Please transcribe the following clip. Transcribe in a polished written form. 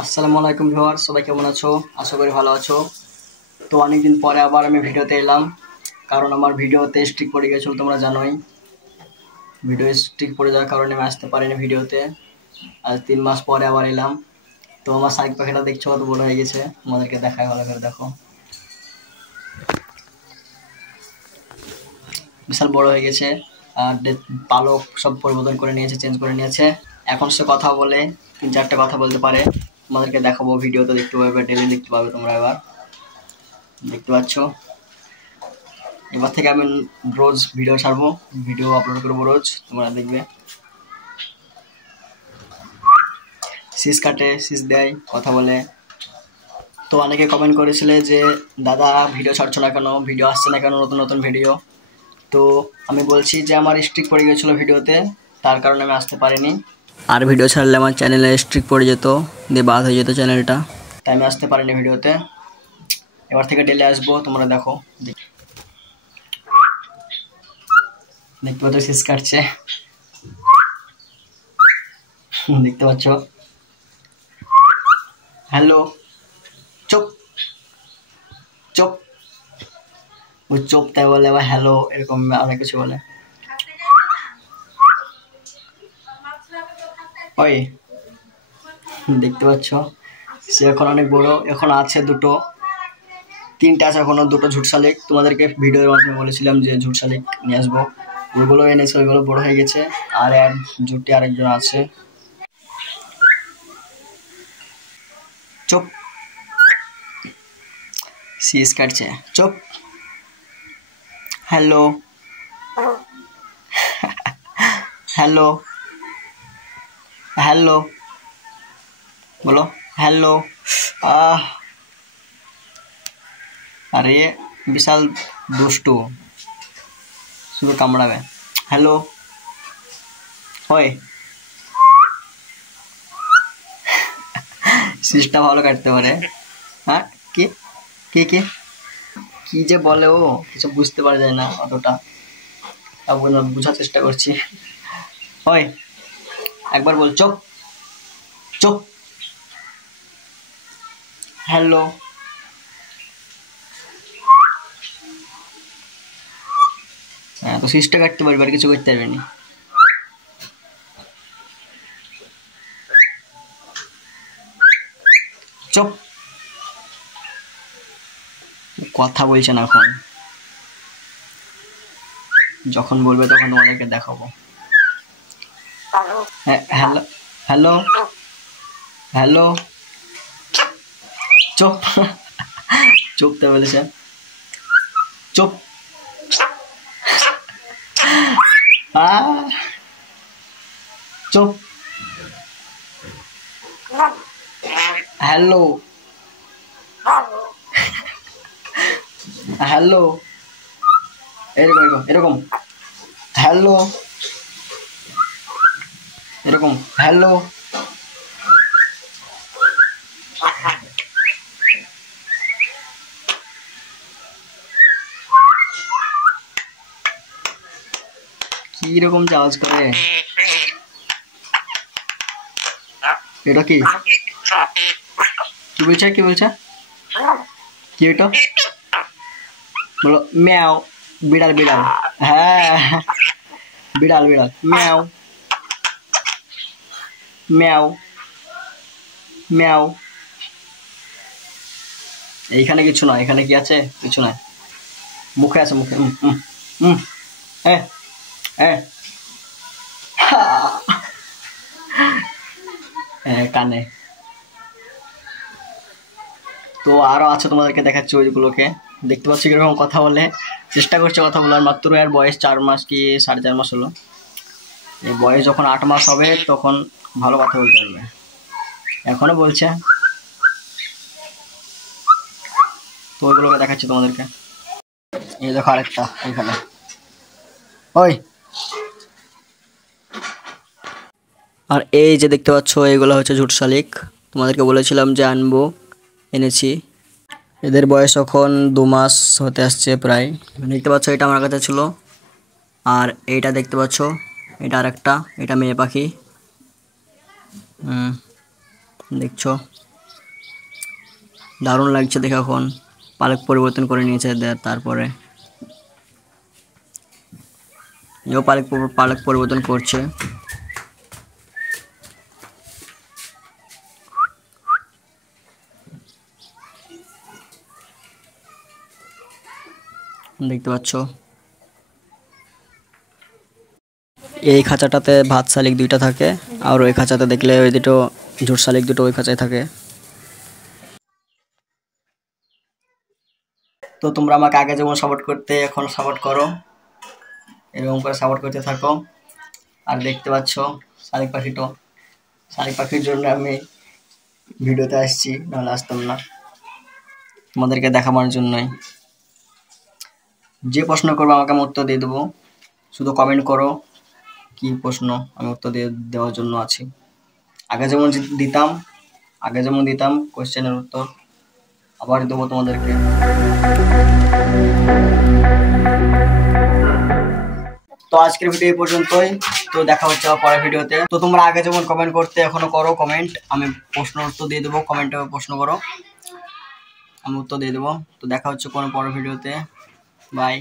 আসসালামু আলাইকুম ভিউয়ার্স, সবাই কেমন আছো? আশা করি ভালো আছো। তো অনেকদিন পরে আবার আমি ভিডিওতে এলাম, কারণ আমার ভিডিওতে স্ট্রিক পড়ে গেছিল, তোমরা জানোই। ভিডিও স্ট্রিক পড়ে যাওয়ার কারণে আমি আসতে পারিনি ভিডিওতে। আজ 3 মাস পরে আবার এলাম। তো আমার শালিক পাখিটা দেখছো কত বড় হয়ে গেছে, তোমাদেরকে দেখায়, ভালো করে দেখো। বিশাল বড় হয়ে গেছে। আর পালক সব পরিবর্তন করে নিয়েছে, চেঞ্জ করে নিয়েছে। এখন সে কথা বলে, 3-4টা কথা বলতে পারে। তোমাদেরকে দেখাবো, ভিডিওতে দেখতে পাবে, ডেইলি দেখতে পাবে তোমরা। এবার দেখতে পাচ্ছ, এবার থেকে আমি রোজ ভিডিও ছাড়বো, ভিডিও আপলোড করবো রোজ, তোমরা দেখবে। শীষ কাটে, শীষ দেয়, কথা বলে। তো অনেকে কমেন্ট করেছিলে যে দাদা ভিডিও ছাড়ছো না কেন, ভিডিও আসছে না কেন, নতুন নতুন ভিডিও। তো আমি বলছি যে আমার স্ট্রিক পড়ে গেছিলো ভিডিওতে, তার কারণে আমি আসতে পারিনি। আর ভিডিও ছাড়লে আমার চ্যানেলে স্ট্রিক পড়ে যেত, দিয়ে বাদ হয়ে যেত চ্যানেলটা, তাই আমি আসতে পারিনি ভিডিওতে। এবার থেকে ডেলি আসবো, তোমরা দেখো। দেখতে পাচ্ছ শীষ কাটছে, দেখতে পাচ্ছ। হ্যালো, চুপ চুপ। ওই চুপ তাই বলে, আবার হ্যালো এরকম অনেক কিছু বলে। ওই দেখতে পাচ্ছ, সে এখন অনেক বড়, এখন আছে দুটো, 3টে আছে এখনো, দুটো ঝুট শালিক। তোমাদেরকে ভিডিওর মাধ্যমে বলেছিলাম যে ঝুট শালিক নিয়ে আসবো, ওইগুলো এনেছে, ওইগুলো বড় হয়ে গেছে। আর ঝুটি আরেকজন আছে। চুপ, সিএস কাটছে, চুপ। হ্যালো হ্যালো হ্যালো বলো, হ্যালো। আরে বিশাল দুষ্টু, শুধু কামড়াবে। হ্যালো, হয় সিসটা ভালো কাটতে পারে। হ্যাঁ, কি কি কি কি যে বলে, ও কিছু বুঝতে পারা যায় না অতটা, বোঝার চেষ্টা করছি। হয়, একবার বল, চুপ চুপ। হ্যালো, হ্যাঁ, তো সিসটা কাটতে পারবে, আর কিছু করতে পারবে না। চুপ, কথা বলছে না এখন, যখন বলবে তখন তোমাদেরকে দেখাবো। হ্যালো হ্যালো হ্যালো, চুপ। চুপ তো বলেছে, চুপ। চুপ। হ্যালো হ্যালো, এরকম এরকম এরকম, হ্যালো এরকম, হ্যালো। কি রকম আওয়াজ করে, এটা কি কি বলছে, কি বলছে, কি এটা বলো? ম্যাও, বিড়াল বিড়াল, হ্যাঁ বিড়াল বিড়াল, ম্যাও ম্যাও ম্যাও। এইখানে কিছু না, এখানে কি আছে, কিছু নাই, মুখে আছে, মুখে। হ্যাঁ হ্যাঁ, কানে। তো আরো আছে, তোমাদেরকে দেখাচ্ছি ওইগুলোকে। দেখতে পাচ্ছি কিরকম কথা বলে, চেষ্টা করছে কথা বলার। মাত্র এর বয়স 4 মাস কি 4.5 মাস হলো। এই বয়স যখন 8 মাস হবে তখন ভালো কথা বলতে পারবে, এখনো বলছে। তো ওইগুলোকে দেখাচ্ছি তোমাদেরকে। এই দেখো আরেকটা এখানে, ওই। আর এই যে দেখতে পাচ্ছ, এইগুলো হচ্ছে ঝুট শালিক, তোমাদেরকে বলেছিলাম যে আনবো, এনেছি। এদের বয়স এখন 2 মাস হতে আসছে প্রায়। দেখতে পাচ্ছ, এটা আমার কাছে ছিল। আর এইটা দেখতে পাচ্ছ, এটা আরেকটা, এটা মেয়ে পাখি। দেখছো, দারুণ লাগছে দেখে। এখন পালক পরিবর্তন করে নিয়েছে তারপরে এও পালক পরিবর্তন করছে। দেখতে পাচ্ছ এই খাঁচাটাতে ভাত শালিক দুইটা থাকে, আর ওই খাঁচাতে দেখলে ওই দুটো ঝুট শালিক দুটো ওই খাঁচায় থাকে। তো তোমরা আমাকে আগে যেমন সাপোর্ট করতে এখন সাপোর্ট করো, এরকম করে সাপোর্ট করতে থাকো। আর দেখতে পাচ্ছ শালিক পাখির জন্য আমি ভিডিওতে আসছি, নাহলে আসতাম না, তোমাদেরকে দেখাবার জন্যই। যে প্রশ্ন করবো আমাকে আমি উত্তর দিয়ে দেবো, শুধু কমেন্ট করো কি প্রশ্ন, আমি উত্তর দেওয়ার জন্য আছি। আগে যেমন দিতাম কোশ্চেনের উত্তর আবার দেবো তোমাদেরকে। তো আজকের ভিডিও এই পর্যন্তই। তো দেখা হচ্ছে আবার পরের ভিডিওতে। তো তোমরা আগে যেমন কমেন্ট করতে এখনো করো কমেন্ট, আমি প্রশ্ন উত্তর দিয়ে দেবো। কমেন্টে প্রশ্ন করো, আমি উত্তর দিয়ে দেবো। তো দেখা হচ্ছে কোনো পরের ভিডিওতে। বাই।